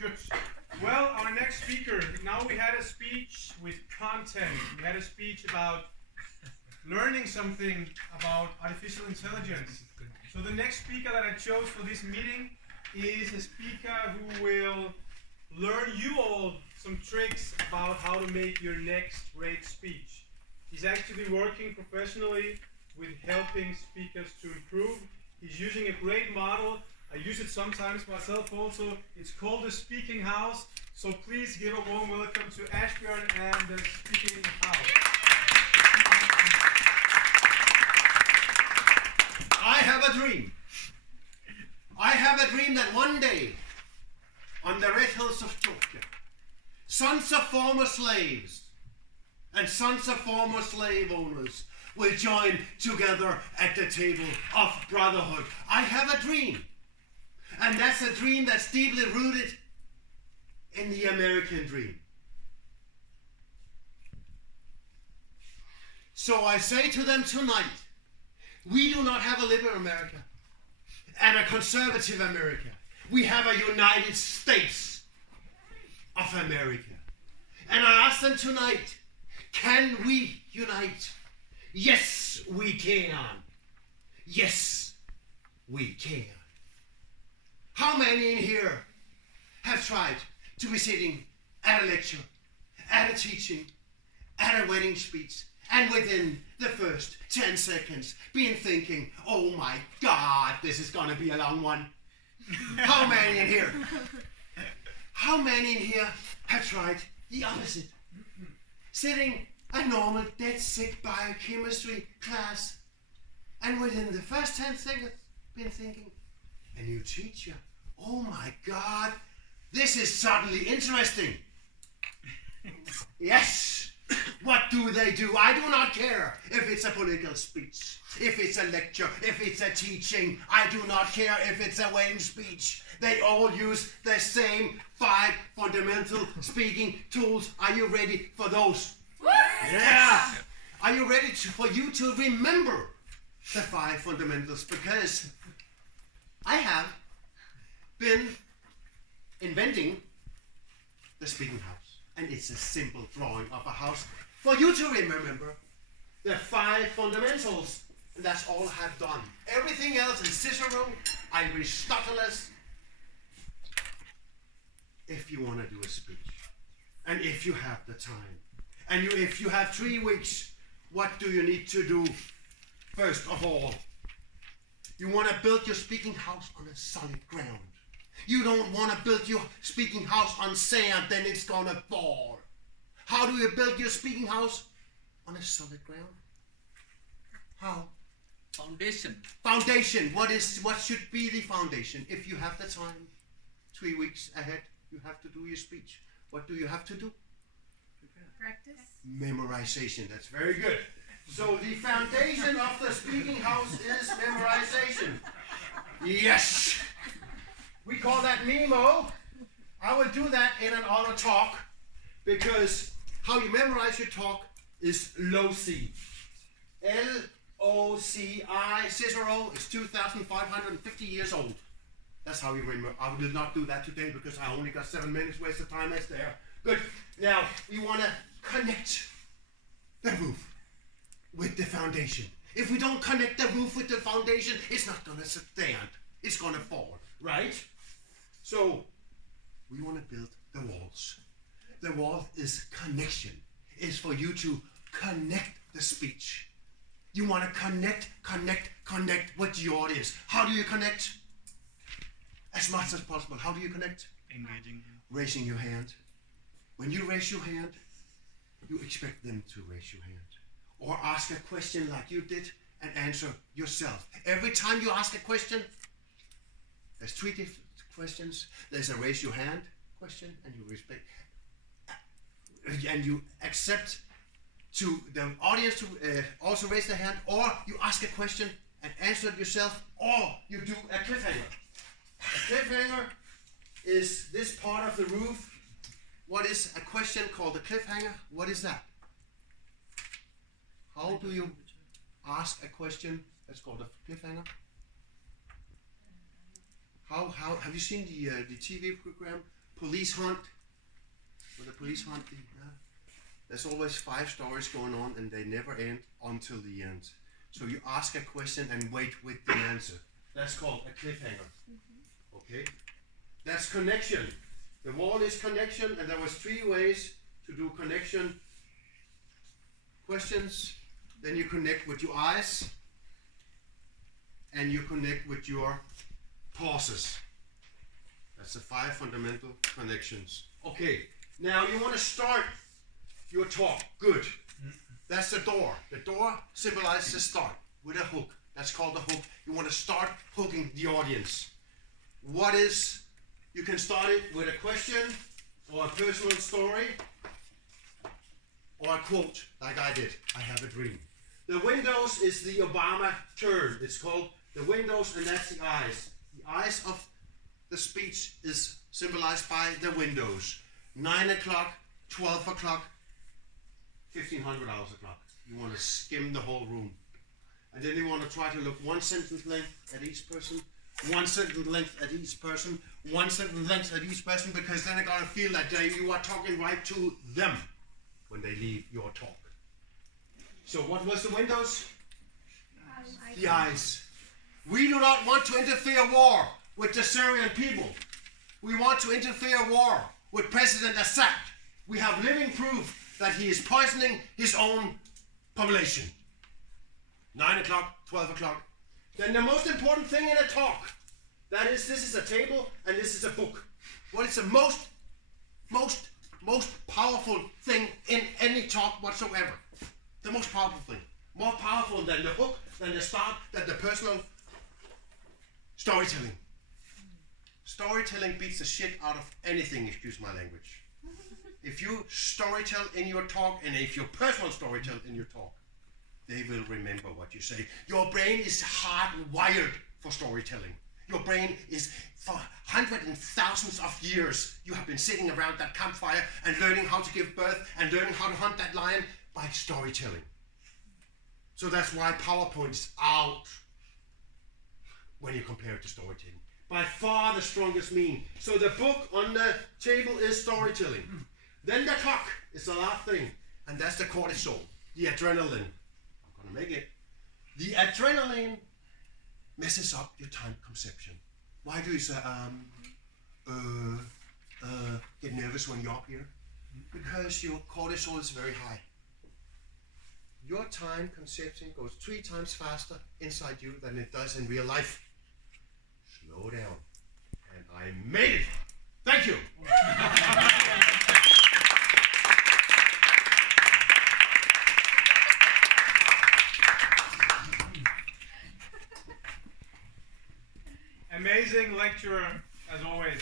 Good. Well, our next speaker, now we had a speech with content. We had a speech about learning something about artificial intelligence. So the next speaker that I chose for this meeting is a speaker who will learn you all some tricks about how to make your next great speech. He's actually working professionally with helping speakers to improve. He's using a great model. I use it sometimes myself also. It's called the Speaking House. So please give a warm welcome to Asbjørn and the Speaking House. I have a dream. I have a dream that one day, on the red hills of Georgia, sons of former slaves and sons of former slave owners will join together at the table of brotherhood. I have a dream. And that's a dream that's deeply rooted in the American dream. So I say to them tonight, we do not have a liberal America and a conservative America. We have a United States of America. And I ask them tonight, can we unite? Yes, we can. Yes, we can. How many in here have tried to be sitting at a lecture, at a teaching, at a wedding speech, and within the first 10 seconds been thinking, oh my God, this is gonna be a long one? How many in here? How many in here have tried the opposite? Sitting a normal dead sick biochemistry class, and within the first 10 seconds been thinking, a new teacher, oh my God, this is suddenly interesting. Yes, what do they do? I do not care if it's a political speech, if it's a lecture, if it's a teaching. I do not care if it's a wedding speech. They all use the same 5 fundamental speaking tools. Are you ready for those? Yeah. Are you ready for you to remember the 5 fundamentals? Because I have been inventing the speaking house, and it's a simple drawing of a house for you to remember the 5 fundamentals, and that's all I have done. Everything else is Cicero, Aristotle, if you want to do a speech, and if you have the time, and if you have 3 weeks, what do you need to do? First of all, you want to build your speaking house on a solid ground. You don't want to build your speaking house on sand, then it's going to fall. How do you build your speaking house? On a solid ground. How? Foundation. Foundation. What should be the foundation? If you have the time, 3 weeks ahead, you have to do your speech. What do you have to do? Practice. Memorization. That's very good. So the foundation of the speaking house is memorization. Yes. We call that MeMo. I will do that in an honor talk, because how you memorize your talk is loci. L-O-C-I. Cicero is 2,550 years old. That's how you remember. I will not do that today because I only got 7 minutes waste of time. That's there. Good. Now, we want to connect the roof with the foundation. If we don't connect the roof with the foundation, it's not going to stand. It's going to fall, right? So, we want to build the walls. The wall is connection. It's for you to connect the speech. You want to connect with the audience. How do you connect? As much as possible. How do you connect? Engaging. Raising your hand. When you raise your hand, you expect them to raise your hand. Or ask a question like you did and answer yourself. Every time you ask a question, there's 3 different questions. There's a raise your hand question, and you respect, and you accept to the audience to also raise their hand, or you ask a question and answer it yourself, or you do a cliffhanger. A cliffhanger is this part of the roof. What is a question called a cliffhanger? What is that? How do you ask a question that's called a cliffhanger? How have you seen the TV program police hunt. With a police hunt, there's always 5 stories going on and they never end until the end. So you ask a question and wait with the answer. That's called a cliffhanger. Okay? That's connection. The wall is connection, and there was 3 ways to do connection. Questions, then you connect with your eyes, and you connect with your pauses. That's the 5 fundamental connections. Okay, now you want to start your talk. Good. That's the door. The door symbolizes the start with a hook. That's called a hook. You want to start hooking the audience. You can start it with a question or a personal story or a quote, like I did. I have a dream. The windows is the Obama turn. It's called the windows, and that's the eyes. The eyes of the speech is symbolized by the windows. 9 o'clock, 12 o'clock, 1500 hours o'clock. You want to skim the whole room. And then you want to try to look 1 sentence length at each person, 1 sentence length at each person, 1 sentence length at each person, because then they're going to feel that you are talking right to them when they leave your talk. So what was the windows? The eyes. We do not want to interfere war with the Syrian people. We want to interfere war with President Assad. We have living proof that he is poisoning his own population. 9 o'clock, 12 o'clock. Then the most important thing in a talk, this is a table and this is a book. What is the most powerful thing in any talk whatsoever? The most powerful thing. More powerful than the hook, than the start, than the personal storytelling. Storytelling beats the shit out of anything, excuse my language. If you storytell in your talk, and if you personal storytell in your talk, they will remember what you say. Your brain is hardwired for storytelling. Your brain is, for hundreds and thousands of years, you have been sitting around that campfire and learning how to give birth and learning how to hunt that lion by storytelling. So that's why PowerPoint is out when you compare it to storytelling. By far the strongest mean. So the book on the table is storytelling. Then the clock is the last thing, and that's the cortisol, the adrenaline. I'm gonna make it. The adrenaline messes up your time conception. Why do you say get nervous when you're up here? Because your cortisol is very high. Your time conception goes 3 times faster inside you than it does in real life. Slow down. And I made it. Thank you. Amazing lecturer, as always.